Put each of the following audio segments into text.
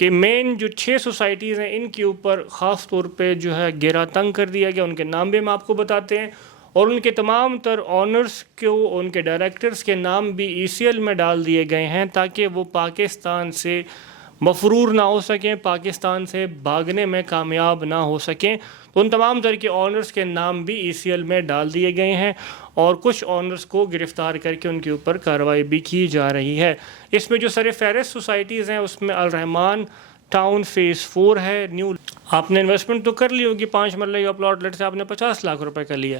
کہ مین جو 6 سوسائٹیز ہیں ان کے اوپر خاص طور پہ جو ہے گھیرا تنگ کر دیا گیا. ان کے نام بھی ہم آپ کو بتاتے ہیں اور ان کے تمام تر آنرز کو ان کے ڈائریکٹرز کے نام بھی ECL میں ڈال دیے گئے ہیں تاکہ وہ پاکستان سے مفرور نہ ہو سکیں, پاکستان سے بھاگنے میں کامیاب نہ ہو سکیں. تو ان تمام طرح کے آنرز کے نام بھی ECL میں ڈال دیے گئے ہیں اور کچھ آنرز کو گرفتار کر کے ان کے اوپر کارروائی بھی کی جا رہی ہے. اس میں جو سر فہرست سوسائٹیز ہیں اس میں الرحمان ٹاؤن فیز 4 ہے. نیو آپ نے انویسٹمنٹ تو کر لی ہوگی, 5 مرلے کا پلاٹ لیٹ سے آپ نے 50 لاکھ روپے کا لیا,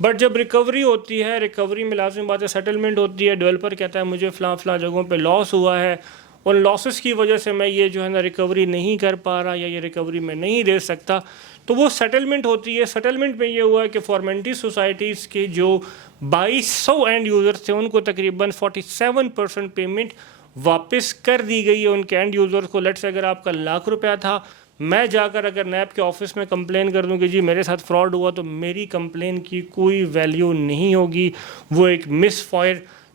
بٹ جب ریکوری ہوتی ہے, ریکوری میں لازمی بات ہے سیٹلمنٹ ہوتی ہے. ڈیولپر کہتا ہے مجھے فلاں جگہوں پہ لاس ہوا ہے, ان لاسز کی وجہ سے میں یہ جو ہے نا ریکوری نہیں کر پا رہا یا یہ ریکوری میں نہیں دے سکتا, تو وہ سیٹلمنٹ ہوتی ہے. سیٹلمنٹ میں یہ ہوا ہے کہ فارمنٹی سوسائٹیز کے جو 2200 اینڈ یوزرز تھے ان کو تقریباً 47% پیمنٹ واپس کر دی گئی ہے ان کے اینڈ یوزرز کو. لیٹ سے اگر آپ کا ₹1,00,000 تھا, میں جا کر اگر نیب کے آفس میں کمپلین کر دوں کہ جی میرے ساتھ فراڈ ہوا, تو میری کمپلین کی کوئی ویلیو نہیں ہوگی. وہ ایک مس فائر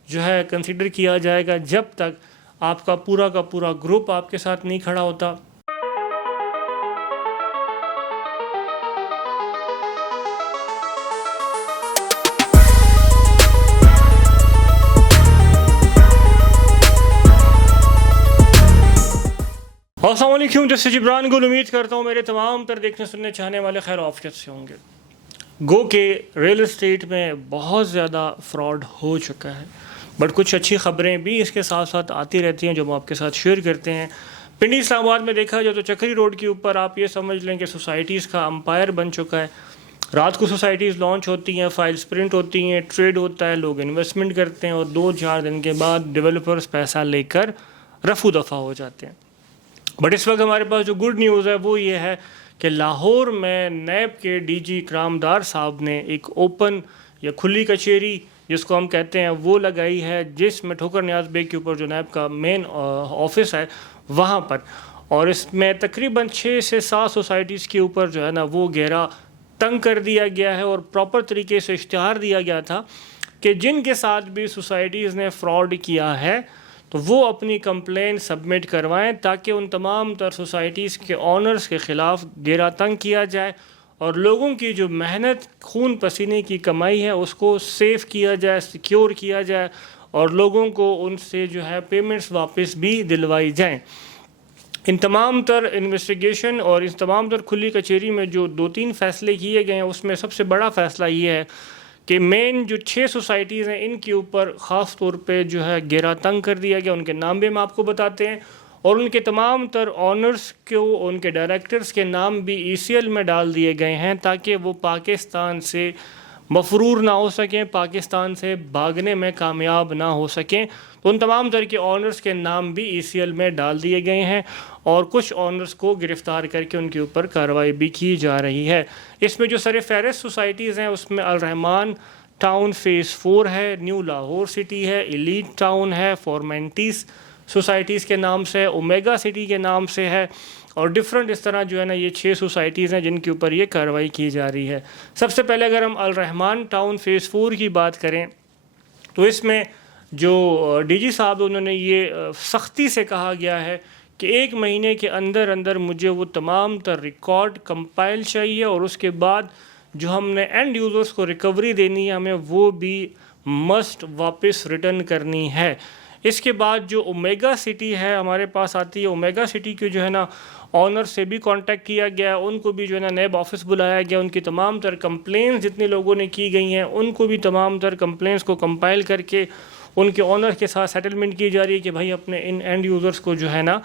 جو ہے کنسیڈر کیا جائے گا جب تک آپ کا پورا گروپ آپ کے ساتھ نہیں کھڑا ہوتا. السلام علیکم, جس سے جبران گل, امید کرتا ہوں میرے تمام تر دیکھنے سننے چاہنے والے خیر آفیت سے ہوں گے. گو کہ ریل اسٹیٹ میں بہت زیادہ فراڈ ہو چکا ہے, بٹ کچھ اچھی خبریں بھی اس کے ساتھ ساتھ آتی رہتی ہیں جو ہم آپ کے ساتھ شیئر کرتے ہیں. پنڈی اسلام آباد میں دیکھا جائے تو چکری روڈ کے اوپر آپ یہ سمجھ لیں کہ سوسائٹیز کا امپائر بن چکا ہے. رات کو سوسائٹیز لانچ ہوتی ہیں, فائلز پرنٹ ہوتی ہیں, ٹریڈ ہوتا ہے, لوگ انویسٹمنٹ کرتے ہیں اور 2-4 دن کے بعد ڈیولپرز پیسہ لے کر رفو دفع ہو جاتے ہیں. بٹ اس وقت ہمارے پاس جو گڈ نیوز ہے وہ یہ ہے کہ لاہور میں نیب کے DG اکرام ڈار صاحب نے ایک اوپن یا کھلی کچہری جس کو ہم کہتے ہیں وہ لگائی ہے, جس میں ٹھوکر نیاز بیگ کے اوپر جو نیب کا مین آفس ہے وہاں پر, اور اس میں تقریباً 6 سے 7 سوسائٹیز کے اوپر جو ہے نا وہ گھیرا تنگ کر دیا گیا ہے اور پراپر طریقے سے اشتہار دیا گیا تھا کہ جن کے ساتھ بھی سوسائٹیز نے فراڈ کیا ہے تو وہ اپنی کمپلین سبمٹ کروائیں تاکہ ان تمام تر سوسائٹیز کے آنرز کے خلاف گھیرا تنگ کیا جائے اور لوگوں کی جو محنت خون پسینے کی کمائی ہے اس کو سیف کیا جائے, سیکیور کیا جائے اور لوگوں کو ان سے جو ہے پیمنٹس واپس بھی دلوائی جائیں. ان تمام تر انویسٹیگیشن اور اس تمام تر کھلی کچہری میں جو 2-3 فیصلے کیے گئے ہیں اس میں سب سے بڑا فیصلہ یہ ہے کہ مین جو 6 سوسائٹیز ہیں ان کے اوپر خاص طور پہ جو ہے گھیرا تنگ کر دیا گیا. ان کے نام بھی ہم آپ کو بتاتے ہیں اور ان کے تمام تر آنرز کو ان کے ڈائریکٹرز کے نام بھی ECL میں ڈال دیے گئے ہیں تاکہ وہ پاکستان سے مفرور نہ ہو سکیں, پاکستان سے بھاگنے میں کامیاب نہ ہو سکیں. تو ان تمام طرح کے آنرز کے نام بھی ECL میں ڈال دیے گئے ہیں اور کچھ آنرز کو گرفتار کر کے ان کے اوپر کارروائی بھی کی جا رہی ہے. اس میں جو سر فہرست سوسائٹیز ہیں اس میں الرحمان ٹاؤن فیز 4 ہے, نیو لاہور سٹی ہے, ایلیٹ ٹاؤن ہے, فارمنٹیز سوسائٹیز کے نام سے ہے, اومیگا سٹی کے نام سے ہے اور ڈفرنٹ اس طرح جو ہے نا یہ 6 سوسائٹیز ہیں جن کے اوپر یہ کارروائی کی جا رہی ہے. سب سے پہلے اگر ہم الرحمان ٹاؤن فیز 4 کی بات کریں تو اس میں جو DG صاحب انہوں نے یہ سختی سے کہا گیا ہے کہ 1 مہینے کے اندر مجھے وہ تمام تر ریکارڈ کمپائل چاہیے اور اس کے بعد جو ہم نے اینڈ یوزرز کو ریکوری دینی ہے ہمیں وہ بھی مسٹ واپس ریٹرن کرنی ہے. اس کے بعد جو اومیگا سٹی ہے ہمارے پاس آتی ہے, اومیگا سٹی کے جو ہے نا آنر سے بھی کانٹیکٹ کیا گیا, ان کو بھی جو ہے نا نیب آفس بلایا گیا, ان کی تمام تر کمپلینس جتنے لوگوں نے کی گئی ہیں ان کو بھی تمام تر کمپلینس کو کمپائل کر کے ان کے آنر کے ساتھ سیٹلمنٹ کی جا رہی ہے کہ بھائی اپنے ان اینڈ یوزرز کو جو ہے نا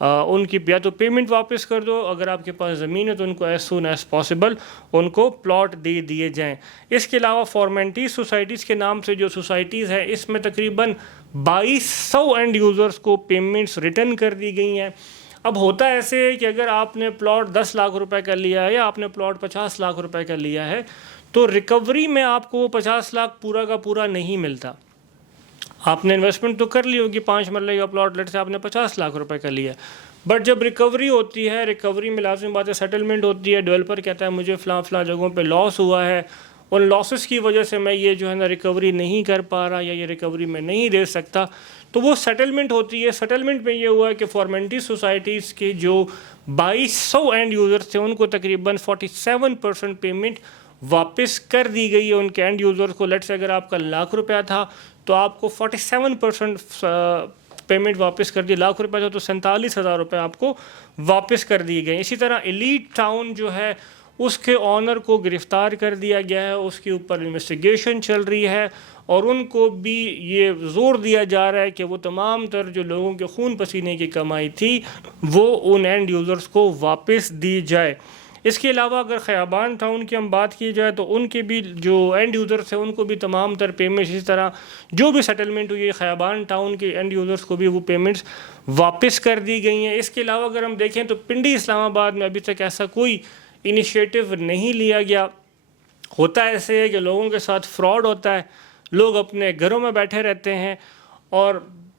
ان کی یا تو پیمنٹ واپس کر دو, اگر آپ کے پاس زمین ہے تو ان کو as soon as possible in کو پلاٹ دے دیے جائیں. اس کے علاوہ فارمنٹیز سوسائٹیز کے نام سے جو سوسائٹیز ہیں اس میں تقریباً 2200 اینڈ یوزرز کو پیمنٹس ریٹرن کر دی گئی ہیں. اب ہوتا ایسے ہے کہ اگر آپ نے پلاٹ 10 لاکھ روپے کا لیا ہے یا آپ نے پلاٹ 50 لاکھ روپے کا لیا ہے تو ریکوری میں آپ کو وہ 50 لاکھ پورا کا پورا نہیں ملتا. آپ نے انویسٹمنٹ تو کر لی ہوگی, 5 مرلے کا پلاٹ لیٹ سے آپ نے 50 لاکھ روپے کا لیا, بٹ جب ریکوری ہوتی ہے, ریکوری میں لازمی بات ہے سیٹلمنٹ ہوتی ہے. ڈیولپر کہتا ہے مجھے فلاں جگہوں پہ لاس ہوا ہے, ان لاسز کی وجہ سے میں یہ جو ہے نا ریکوری نہیں کر پا رہا یا یہ ریکوری میں نہیں دے سکتا, تو وہ سیٹلمنٹ ہوتی ہے. سیٹلمنٹ میں یہ ہوا ہے کہ فارمنٹی سوسائٹیز کے جو 2200 اینڈ یوزرس تھے ان کو تقریباً 47% پیمنٹ واپس کر دی گئی ہے ان کے اینڈ یوزرس کو. لیٹس اگر آپ کا ₹1,00,000 تھا تو آپ کو 47% پیمنٹ واپس کر دی. ₹1,00,000 تھا تو ₹47,000 آپ کو واپس کر دیے گئے. اسی طرح ایلیٹ ٹاؤن جو ہے اس کے آنر کو گرفتار کر دیا گیا ہے, اس کے اوپر انویسٹیگیشن چل رہی ہے, اور ان کو بھی یہ زور دیا جا رہا ہے کہ وہ تمام تر جو لوگوں کے خون پسینے کی کمائی تھی وہ ان اینڈ یوزرز کو واپس دی جائے. اس کے علاوہ اگر خیابان ٹاؤن کی ہم بات کی جائے تو ان کے بھی جو اینڈ یوزرز ہیں ان کو بھی تمام تر پیمنٹس, اسی طرح جو بھی سیٹلمنٹ ہوئی ہے خیابان ٹاؤن کے اینڈ یوزرز کو بھی وہ پیمنٹس واپس کر دی گئی ہیں. اس کے علاوہ اگر ہم دیکھیں تو پنڈی اسلام آباد میں ابھی تک ایسا کوئی انیشیٹو نہیں لیا گیا. ہوتا ایسے ہے کہ لوگوں کے ساتھ فراڈ ہوتا ہے, لوگ اپنے گھروں میں بیٹھے رہتے ہیں اور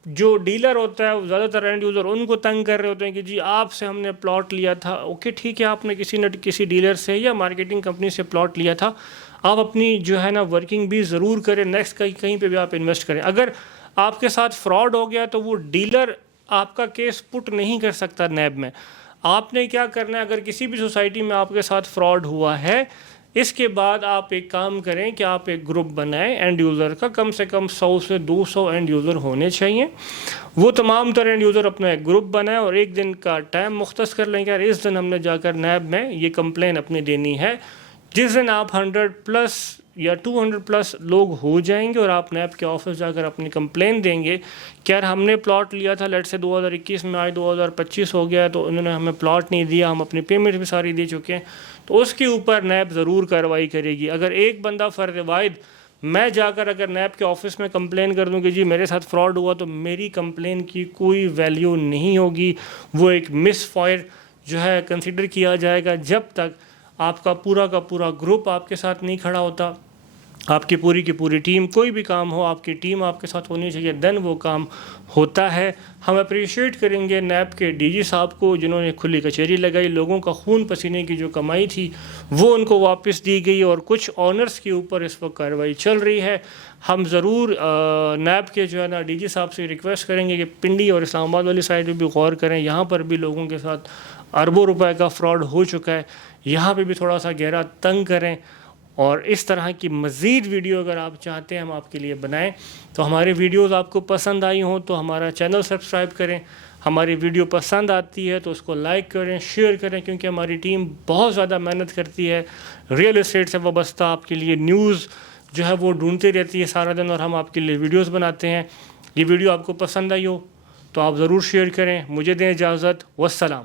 جو ڈیلر ہوتا ہے وہ زیادہ تر اینڈ یوزر ان کو تنگ کر رہے ہوتے ہیں کہ جی آپ سے ہم نے پلاٹ لیا تھا. اوکے ٹھیک ہے, آپ نے کسی ڈیلر سے یا مارکیٹنگ کمپنی سے پلاٹ لیا تھا, آپ اپنی جو ہے نا ورکنگ بھی ضرور کریں, نیکسٹ کہیں پہ بھی آپ انویسٹ کریں. اگر آپ کے ساتھ فراڈ ہو گیا تو وہ ڈیلر آپ کا کیس پٹ نہیں کر سکتا نیب میں. آپ نے کیا کرنا ہے, اگر کسی بھی سوسائٹی میں آپ کے ساتھ فراڈ ہوا ہے اس کے بعد آپ ایک کام کریں کہ آپ ایک گروپ بنائیں اینڈ یوزر کا, کم سے کم 100 سے 200 اینڈ یوزر ہونے چاہیے. وہ تمام تر اینڈ یوزر اپنا ایک گروپ بنائیں اور ایک دن کا ٹائم مختص کر لیں کہ اس دن ہم نے جا کر نیب میں یہ کمپلین اپنی دینی ہے. جس دن آپ 100+ یا 200+ لوگ ہو جائیں گے اور آپ نیب کے آفس جا کر اپنی کمپلین دیں گے کہ یار ہم نے پلاٹ لیا تھا لیٹ سے 2021 میں, آج 2025 ہو گیا تو انہوں نے ہمیں پلاٹ نہیں دیا, ہم اپنی پیمنٹ بھی ساری دے چکے ہیں, تو اس کے اوپر نیب ضرور کارروائی کرے گی. اگر ایک بندہ فرد واحد میں جا کر اگر نیب کے آفس میں کمپلین کر دوں کہ جی میرے ساتھ فراڈ ہوا تو میری کمپلین کی کوئی ویلیو نہیں ہوگی, وہ ایک مس فائر جو ہے کنسیڈر کیا جائے گا جب تک آپ کا پورا گروپ آپ کے ساتھ نہیں کھڑا ہوتا. آپ کی پوری ٹیم, کوئی بھی کام ہو آپ کی ٹیم آپ کے ساتھ ہونی چاہیے, دین وہ کام ہوتا ہے. ہم اپریشیٹ کریں گے نیب کے ڈی جی صاحب کو جنہوں نے کھلی کچہری لگائی, لوگوں کا خون پسینے کی جو کمائی تھی وہ ان کو واپس دی گئی, اور کچھ آنرز کے اوپر اس وقت کارروائی چل رہی ہے. ہم ضرور نیب کے جو ہے نا ڈی جی صاحب سے ریکویسٹ کریں گے کہ پنڈی اور اسلام آباد والی سائڈ پہ بھی غور کریں, یہاں پر بھی لوگوں کے ساتھ اربوں روپے کا فراڈ ہو چکا ہے, یہاں پہ بھی تھوڑا سا گہرا تنگ کریں. اور اس طرح کی مزید ویڈیو اگر آپ چاہتے ہیں ہم آپ کے لیے بنائیں تو ہماری ویڈیوز آپ کو پسند آئی ہوں تو ہمارا چینل سبسکرائب کریں. ہماری ویڈیو پسند آتی ہے تو اس کو لائک کریں, شیئر کریں, کیونکہ ہماری ٹیم بہت زیادہ محنت کرتی ہے ریئل اسٹیٹ سے وابستہ آپ کے لیے نیوز جو ہے وہ ڈھونڈتی رہتی ہے سارا دن, اور ہم آپ کے لیے ویڈیوز بناتے ہیں. یہ ویڈیو آپ کو پسند آئی ہو تو آپ ضرور شیئر کریں. مجھے دیں اجازت, والسلام.